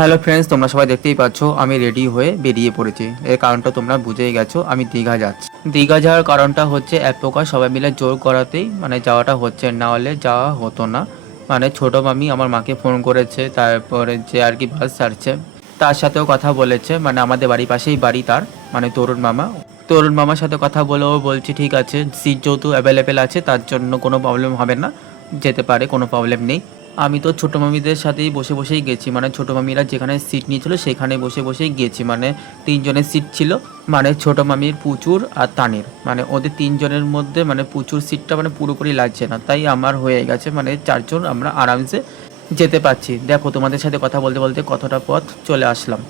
Hello friends, তোমরা সবাই দেখতেই পাচ্ছ আমি রেডি হয়ে বেরিয়ে পড়েছি। এর কারণটা তোমরা বুঝেই গেছো, আমি দীঘা যাচ্ছি। দীঘা যাওয়ার কারণটা হচ্ছে এক প্রকার সবাই মিলে জোর করাতেই যাওয়াটা হচ্ছে, না হলে যাওয়া হতো না। ছোট মামি আমার মাকে ফোন করেছে, তারপরে যে আর কি বাস ছাড়ছে তার সাথেও কথা বলেছে। আমাদের বাড়ির পাশেই বাড়ি তার, তরুণ মামার সাথে কথা বলেও বলছি ঠিক আছে, সিট যেহেতু অ্যাভেলেবেল আছে তার জন্য কোনো প্রবলেম হবে না, যেতে পারে, কোনো প্রবলেম নেই। আমি তো ছোটো মামিদের সাথেই বসে বসেই গেছি, ছোটো মামিরা যেখানে সিট নিয়েছিল সেখানে বসে বসেই গেছি। তিনজনের সিট ছিল, ছোটো মামির, পুচুর আর তানির, ওদের তিনজনের মধ্যে পুচুর সিটটা পুরোপুরি লাগছে না, তাই আমার হয়ে গেছে, চারজন আমরা আরামসে যেতে পারছি। দেখো তোমাদের সাথে কথা বলতে বলতে কতটা পথ চলে আসলাম।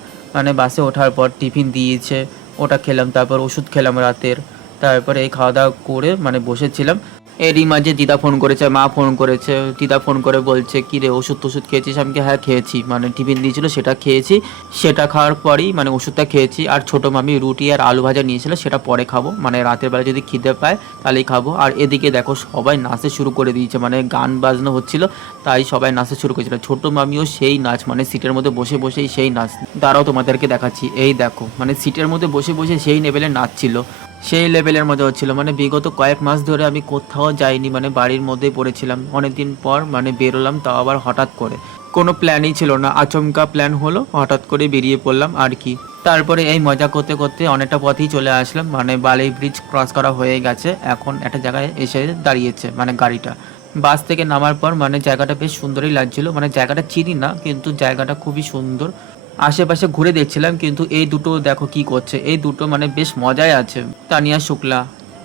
বাসে ওঠার পর টিফিন দিয়েছে, ওটা খেলাম, তারপর ওষুধ খেলাম রাতের, তারপরে এই খাওয়া দাওয়া করে বসেছিলাম। এরই মাঝে দিদা ফোন করেছে, মা ফোন করেছে। দিদা ফোন করে বলছে কী রে, ওষুধ টষুধ খেয়েছিস? আমি কি হ্যাঁ খেয়েছি, টিফিন দিয়েছিল সেটা খেয়েছি, সেটা খাওয়ার পরেই ওষুধটা খেয়েছি। আর ছোটো মামি রুটি আর আলু ভাজা নিয়েছিল, সেটা পরে খাবো, রাতের বেলা যদি খিদে পায় তাহলেই খাবো। আর এদিকে দেখো সবাই নাচতে শুরু করে দিয়েছে, গান বাজনা হচ্ছিল, তাই সবাই নাচতে শুরু করেছিল। ছোটো মামিও সেই নাচ, সিটের মধ্যে বসে বসেই সেই নাচ। দাঁড়াও তোমাদেরকে দেখাচ্ছি, এই দেখো সিটের মধ্যে বসে বসে সেই লেভেলে নাচছিল, সেই লেভেলের মধ্যে হচ্ছিল। বিগত কয়েক মাস ধরে আমি কোথাও যাইনি, বাড়ির মধ্যেই পড়েছিলাম। অনেকদিন পর বেরোলাম, তাও আবার হঠাৎ করে, কোনো প্ল্যানই ছিল না, আচমকা প্ল্যান হলো, হঠাৎ করে বেরিয়ে পড়লাম আর কি। তারপরে এই মজা করতে করতে অনেকটা পথেই চলে আসলাম, বালি ব্রিজ ক্রস করা হয়ে গেছে, এখন একটা জায়গায় এসে দাঁড়িয়েছে গাড়িটা। বাস থেকে নামার পর জায়গাটা বেশ সুন্দরই লাগছিল, জায়গাটা চিনি না কিন্তু জায়গাটা খুবই সুন্দর। আশেপাশে ঘুরে দেখছিলাম, কিন্তু এই দুটো দেখো কি করছে, এই দুটো বেশ মজায় আছে। তানিয়া শুক্লা,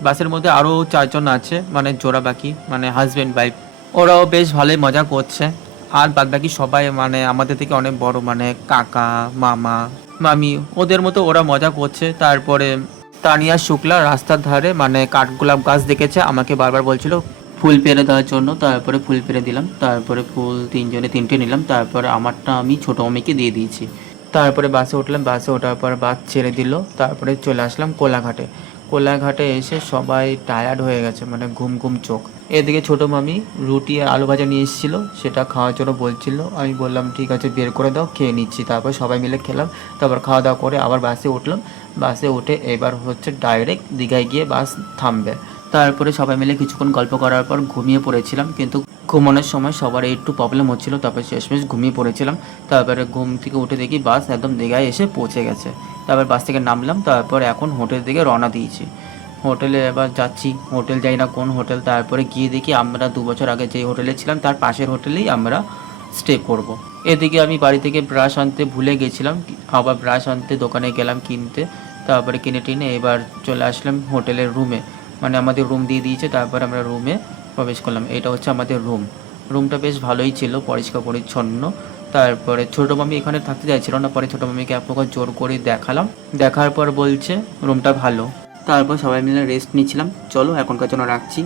বাসের মধ্যে আরও চারজন আছে, জোড়া বাকি, হাজব্যান্ড ওয়াইফ, ওরাও বেশ ভালোই মজা করছে। আর বাদ বাকি সবাই আমাদের থেকে অনেক বড়, কাকা, মামা, মামি, ওদের মতো ওরা মজা করছে। তারপরে তানিয়া শুক্লা রাস্তার ধারে কাঠগোলাপ গাছ দেখেছে, আমাকে বারবার বলছিল ফুল পেরে দেওয়ার জন্য, তারপরে ফুল পেরে দিলাম, তারপরে ফুল তিনজনে তিনটে নিলাম, তারপরে আমারটা আমি ছোটো মামিকে দিয়ে দিয়েছি। তারপরে বাসে উঠলাম, বাসে ওঠার পর বাস ছেড়ে দিল, তারপরে চলে আসলাম কোলাঘাটে। কোলাঘাটে এসে সবাই টায়ার্ড হয়ে গেছে, ঘুম ঘুম চোখ। এদিকে ছোটো মামি রুটি আর আলু ভাজা নিয়ে এসেছিলো, সেটা খাওয়ার জন্য বলছিল, আমি বললাম ঠিক আছে বের করে দাও, খেয়ে নিচ্ছি। তারপর সবাই মিলে খেলাম, তারপর খাওয়া দাওয়া করে আবার বাসে উঠলাম। বাসে উঠে এবার হচ্ছে ডাইরেক্ট দীঘায় গিয়ে বাস থামবে। তারপরে সবাই মিলে কিছুক্ষণ গল্প করার পর ঘুমিয়ে পড়েছিলাম, কিন্তু ঘুমানোর সময় সবার একটু প্রবলেম হচ্ছিলো, তারপরে শেষমেশ ঘুমিয়ে পড়েছিলাম। তারপরে ঘুম থেকে উঠে দেখি বাস একদম দীঘায় এসে পৌঁছে গেছে। তারপর বাস থেকে নামলাম, তারপর এখন হোটেলের দিকে রওনা দিয়েছি। হোটেলে এবার যাচ্ছি, হোটেল যাই না কোন হোটেল, তারপরে গিয়ে দেখি আমরা 2 বছর আগে যে হোটেলে ছিলাম তার পাশের হোটেলেই আমরা স্টে করব। এদিকে আমি বাড়ি থেকে ব্রাশ আনতে ভুলে গেছিলাম, আবার ব্রাশ আনতে দোকানে গেলাম কিনতে, তারপরে কিনে টিনে এবার চলে আসলাম হোটেলের রুমে, আমাদের রুম দিয়ে দিয়েছে। তারপর আমরা রুমে প্রবেশ করলাম, এটা হচ্ছে আমাদের রুম। রুমটা বেশ ভালোই ছিল, পরিষ্কার পরিচ্ছন্ন। তারপরে ছোটো মামি এখানে থাকতে চাইছিল না, পরে ছোটো মামিকে এক প্রকার জোর করে দেখালাম, দেখার পর বলছে রুমটা ভালো। তারপর সবাই মিলে রেস্ট নিচ্ছিলাম। চলো এখনকার জন্য রাখছি।